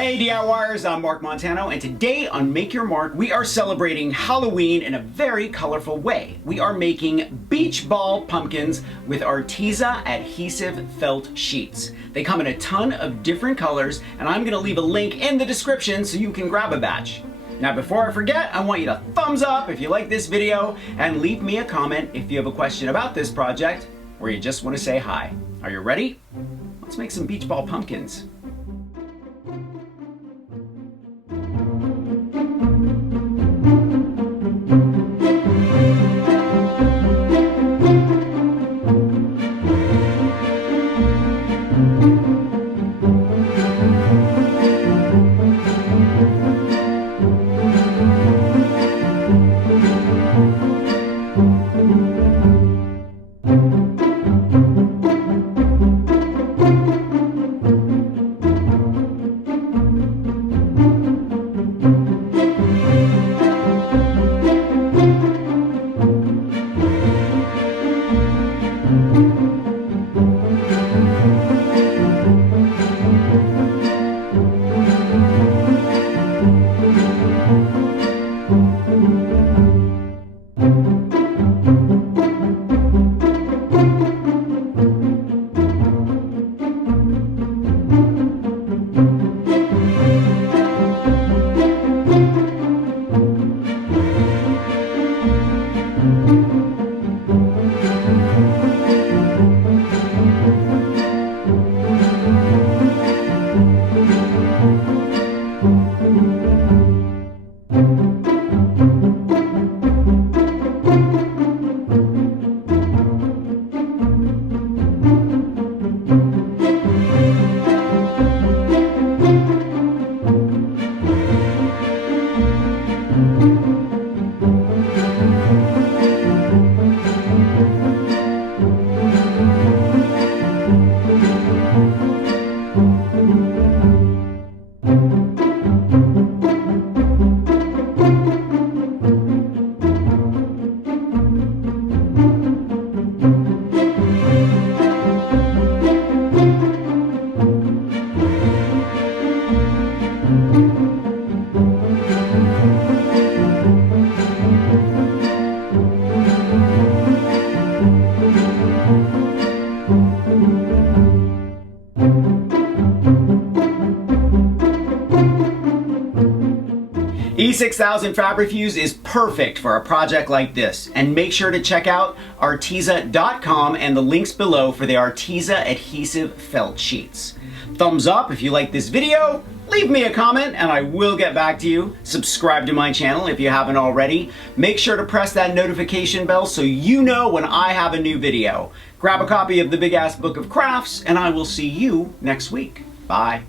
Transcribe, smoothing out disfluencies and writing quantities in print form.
Hey DIYers, I'm Mark Montano, and today on Make Your Mark, we are celebrating Halloween in a very colorful way. We are making beach ball pumpkins with Arteza Adhesive Felt Sheets. They come in a ton of different colors, and I'm going to leave a link in the description so you can grab a batch. Now before I forget, I want you to thumbs up if you like this video, and leave me a comment if you have a question about this project, or you just want to say hi. Are you ready? Let's make some beach ball pumpkins. E6000 FABRI-FUSE is perfect for a project like this, and make sure to check out arteza.com and the links below for the Arteza Adhesive Felt Sheets. Thumbs up if you like this video, leave me a comment and I will get back to you. Subscribe to my channel if you haven't already. Make sure to press that notification bell so you know when I have a new video. Grab a copy of the Big Ass Book of Crafts and I will see you next week. Bye.